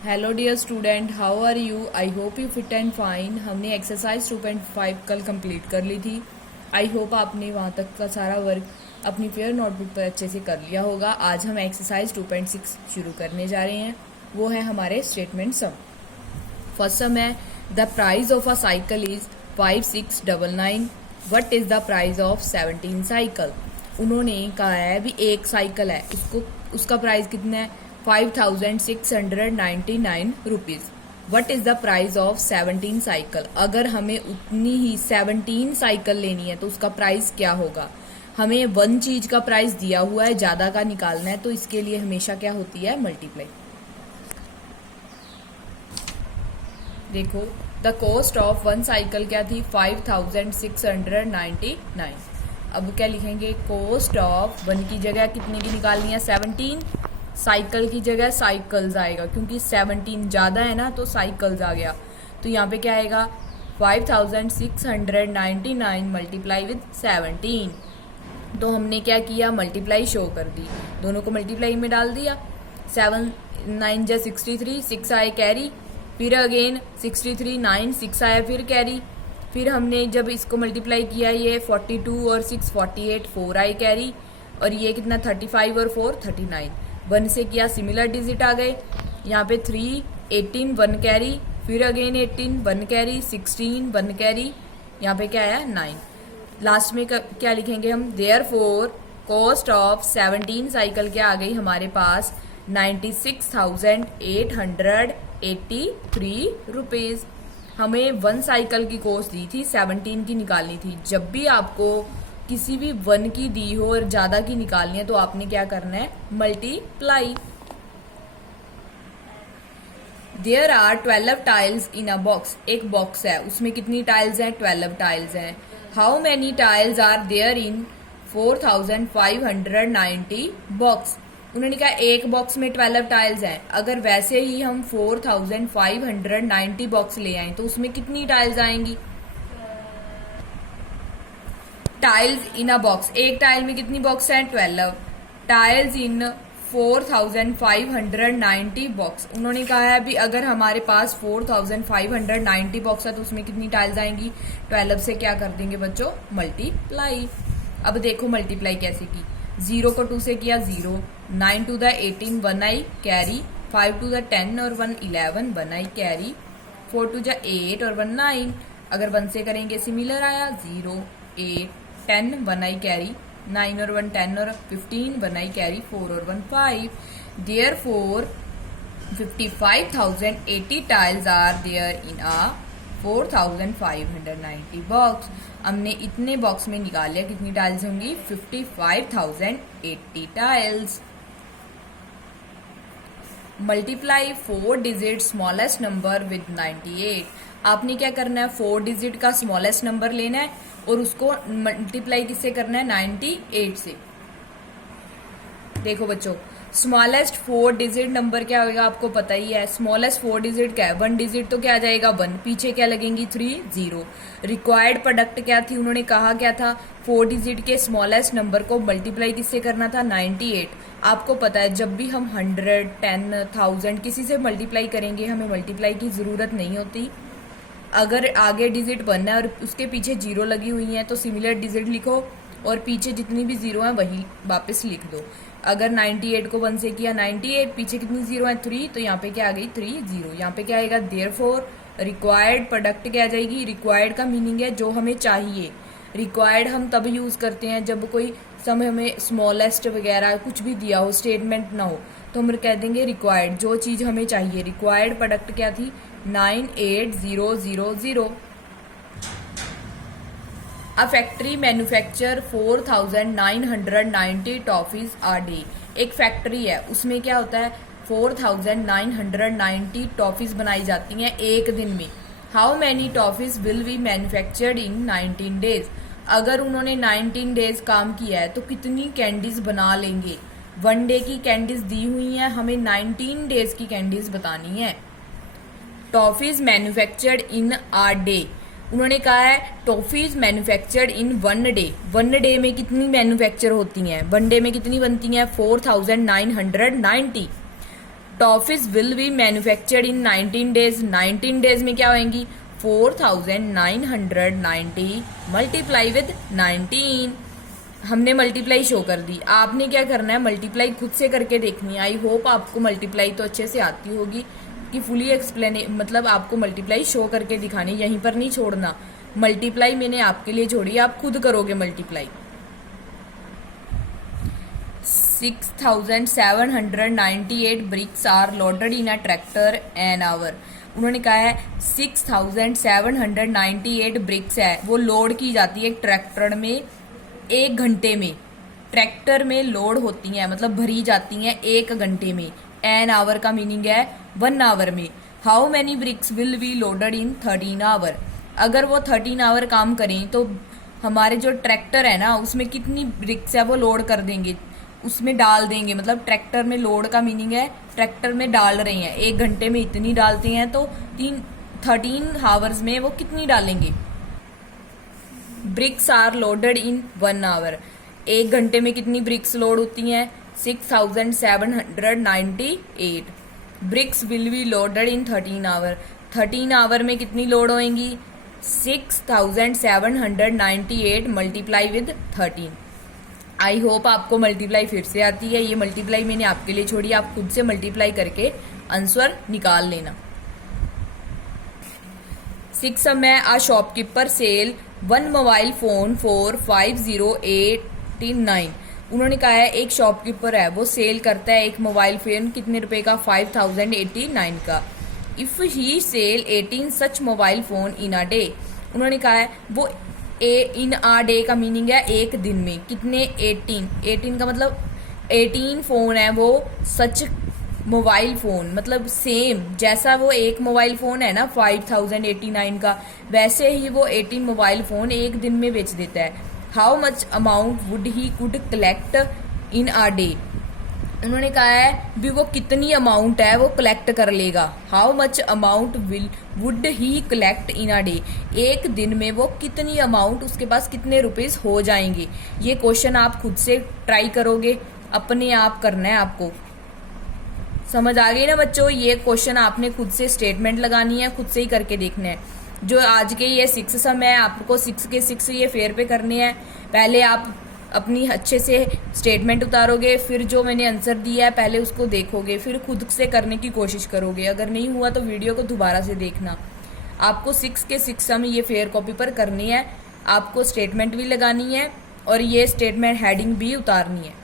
Hello dear student, how are you? I hope you fit and fine. हमने exercise 2.5 कल complete कर ली थी। I hope आपने वहाँ तक का सारा वर्क अपनी फेयर नोटबुक पर अच्छे से कर लिया होगा। आज हम एक्सरसाइज 2.6 शुरू करने जा रहे हैं। वो है हमारे स्टेटमेंट सम। फर्स्ट सम है the price of a cycle is 5699। What is the price of 17 cycle. उन्होंने कहा है भी एक साइकिल है, उसका प्राइस कितना है 5699 rupees. What is the price of 17 cycle. अगर हमें उतनी ही 17 साइकिल लेनी है तो उसका प्राइस क्या होगा। हमें वन चीज का प्राइस दिया हुआ है, ज्यादा का निकालना है, तो इसके लिए हमेशा क्या होती है, मल्टीप्लाई। देखो the cost of one cycle क्या थी 5699। अब क्या लिखेंगे, कॉस्ट ऑफ वन की जगह कितने की निकालनी है 17, साइकिल की जगह साइकिल्स आएगा क्योंकि 17 ज्यादा है ना तो साइकिल्स आ गया। तो यहाँ पे क्या आएगा 5699 मल्टीप्लाई विद 17। तो हमने क्या किया, मल्टीप्लाई शो कर दी, दोनों को मल्टीप्लाई में डाल दिया। 7 9 जा 63, 6 आए कैरी, फिर अगेन 63 9 6 आया फिर कैरी, फिर हमने जब इसको मल्टीप्लाई किया ये 42 और 6 48 4 आए कैरी, और ये कितना 35 और 4 39। वन से किया सिमिलर डिजिट आ गए। यहाँ पे 3 18 वन कैरी, फिर again 18 one carry, 16 one carry, यहाँ पे क्या आया 9। लास्ट में क्या लिखेंगे हम, देयरफॉर कॉस्ट ऑफ 17 साइकिल क्या आ गई हमारे पास 96,883 रुपीज। हमें वन साइकिल की कॉस्ट दी थी 17 की निकालनी थी। जब भी आपको किसी भी वन की दी हो और ज्यादा की निकालनी है तो आपने क्या करना है, multiply. There are 12 tiles in a box. एक बॉक्स है, उसमें कितनी टाइल्स हैं, 12 टाइल्स हैं। How many tiles are there in 4590 box. उन्होंने कहा एक बॉक्स में 12 टाइल्स हैं। अगर वैसे ही हम 4590 बॉक्स ले आए तो उसमें कितनी टाइल्स आएंगी, टाइल्स इन अ बॉक्स। एक टाइल में कितनी बॉक्स हैं, 12 टाइल्स इन 4590 बॉक्स। उन्होंने कहा है भी अगर हमारे पास 4590 बॉक्स है तो उसमें कितनी टाइल्स आएंगी, 12 से क्या कर देंगे बच्चों, मल्टीप्लाई। अब देखो मल्टीप्लाई कैसे की, 0 को 2 से किया 0, 9 to the 18 1 I carry, 5 to the 10 और 1 11 1 आई कैरी, 4 टू द 8 और 1 9। अगर 1 से करेंगे सिमिलर आया 0 8 10 1 आई कैरी, 9 और 1 10 और 15 1 आई कैरी, 4 और 1 5। Therefore 55,080 tiles are there in a 4590 box. हमने इतने बॉक्स में निकाल लिया कितनी टाइल्स होंगी, 55,080 tiles. Multiply 4 digit smallest number with 98। आपने क्या करना है, 4 डिजिट का स्मॉलेस्ट नंबर लेना है और उसको मल्टीप्लाई किससे करना है, 98 से। देखो बच्चों स्मॉलेस्ट 4 डिजिट नंबर क्या होगा आपको पता ही है। स्मॉलेस्ट 4 डिजिट क्या है, 1 डिजिट तो क्या आ जाएगा 1, पीछे क्या लगेंगी 3 0। रिक्वायर्ड प्रोडक्ट क्या थी, उन्होंने कहा क्या था, 4 डिजिट के स्मॉलेस्ट नंबर को मल्टीप्लाई किससे करना था, 98। आपको पता है जब भी हम 100 10 1000 किसी से मल्टीप्लाई करेंगे हमें मल्टीप्लाई की जरूरत नहीं होती। अगर आगे डिजिट 1 है और उसके पीछे 0 लगी हुई है तो सिमिलर डिजिट लिखो और पीछे जितनी भी 0 है वही वापस लिख दो। अगर 98 को 1 से किया 98, पीछे कितनी 0 है 3, तो यहाँ पे क्या आ गई 3 0। यहाँ पे क्या आएगा, देयरफॉर रिक्वायर्ड प्रोडक्ट क्या आ जाएगी। रिक्वायर्ड का मीनिंग है जो हमें चाहिए। रिक्वायर्ड हम तब यूज करते हैं जब कोई समय हमें स्मॉलेस्ट वगैरह कुछ भी दिया हो, स्टेटमेंट ना हो, तो हम कह देंगे रिक्वायर्ड, जो चीज हमें चाहिए। रिक्वायर्ड प्रोडक्ट क्या थी 98000। A factory manufacture 4,990 toffees a day। एक फैक्ट्री है उसमें क्या होता है 4,990 टॉफीज बनाई जाती हैं एक दिन में। How many toffees will be manufactured in 19 days. अगर उन्होंने 19 डेज काम किया है तो कितनी कैंडीज बना लेंगे। 1 डे की कैंडीज दी हुई हैं, हमें 19 डेज की कैंडीज बतानी है। Toffees manufactured in a day, उन्होंने कहा है toffees manufactured in 1 day. 1 day में कितनी मैन्युफैक्चर होती हैं, 1 डे में कितनी बनती हैं 4,990। Toffees will be manufactured in 19 days. 19 days में क्या होंगी? 4990 मल्टीप्लाई विद 19। हमने मल्टीप्लाई शो कर दी। आपने क्या करना है? मल्टीप्लाई खुद से करके देखनी है। आई होप आपको मल्टीप्लाई तो अच्छे से आती होगी कि फुली एक्सप्लेन, मतलब आपको मल्टीप्लाई शो करके दिखानी, यहीं पर नहीं छोड़ना। मल्टीप्लाई मैंने आपके लिए छोड़ी, आप खुद करोगे multiply. 6798 bricks are loaded in a tractor an hour. उन्होंने कहा है 6798 ब्रिक्स है वो लोड की जाती है ट्रैक्टर में 1 घंटे में। ट्रैक्टर में लोड होती हैं मतलब भरी जाती हैं 1 घंटे में। एन आवर का मीनिंग है 1 आवर में। How many bricks will be loaded in 13 hour. अगर वो 13 आवर काम करें तो हमारे जो ट्रैक्टर है ना उसमें कितनी ब्रिक्स है वो लोड कर देंगे, उसमें डाल देंगे। मतलब ट्रैक्टर में लोड का मीनिंग है ट्रैक्टर में डाल रहे हैं। 1 घंटे में इतनी डालते हैं तो 13 आवर्स में वो कितनी डालेंगे? Bricks are loaded in 1 hour. 1 घंटे में कितनी ब्रिक्स लोड होती हैं? 6798 bricks will be loaded in 13 hour. 13 hour में कितनी लोड होएंगी? 6798 मल्टीप्लाई विद 13। आई होप आपको मल्टीप्लाई फिर से आती है। ये मल्टीप्लाई मैंने आपके लिए छोड़ी, आप खुद से मल्टीप्लाई करके आंसर निकाल लेना। 6 में a shopkeeper sell 1 mobile phone for 50,889। उन्होंने कहा है एक शॉपकीपर है वो सेल करता है एक मोबाइल फोन कितने रुपए का? 5089 का। If he sell 18 such mobile phone in a day. उन्होंने कहा है वो इन आ डे का मीनिंग है 1 दिन में। कितने? 18 का मतलब 18 फोन है वो सच मोबाइल फोन, मतलब सेम जैसा वो एक मोबाइल फोन है ना 5089 का, वैसे ही वो 18 मोबाइल फोन 1 दिन में बेच देता है। How much amount would he could collect in a day. उन्होंने कहा है भी वो कितनी अमाउंट है वो कलेक्ट कर लेगा। How much amount would he collect in a day. 1 दिन में वो कितनी अमाउंट, उसके पास कितने रुपीस हो जाएंगे। ये क्वेश्चन आप खुद से ट्राई करोगे, अपने आप करना है आपको। समझ आ गई ना बच्चों? ये क्वेश्चन आपने खुद से स्टेटमेंट लगानी है, खुद से ही करके देखना है। जो आज के ये 6 सम है आपको 6 के 6 ये फेयर पे करने हैं। पहले आप अपनी अच्छे से स्टेटमेंट उतारोगे, फिर जो मैंने आंसर दिया है पहले उसको देखोगे, फिर खुद से करने की कोशिश करोगे। अगर नहीं हुआ तो वीडियो को दोबारा से देखना। आपको 6 के 6 सम ये फेयर कॉपी पर करनी है, आपको स्टेटमेंट भी लगानी है और ये स्टेटमेंट हेडिंग भी उतारनी है।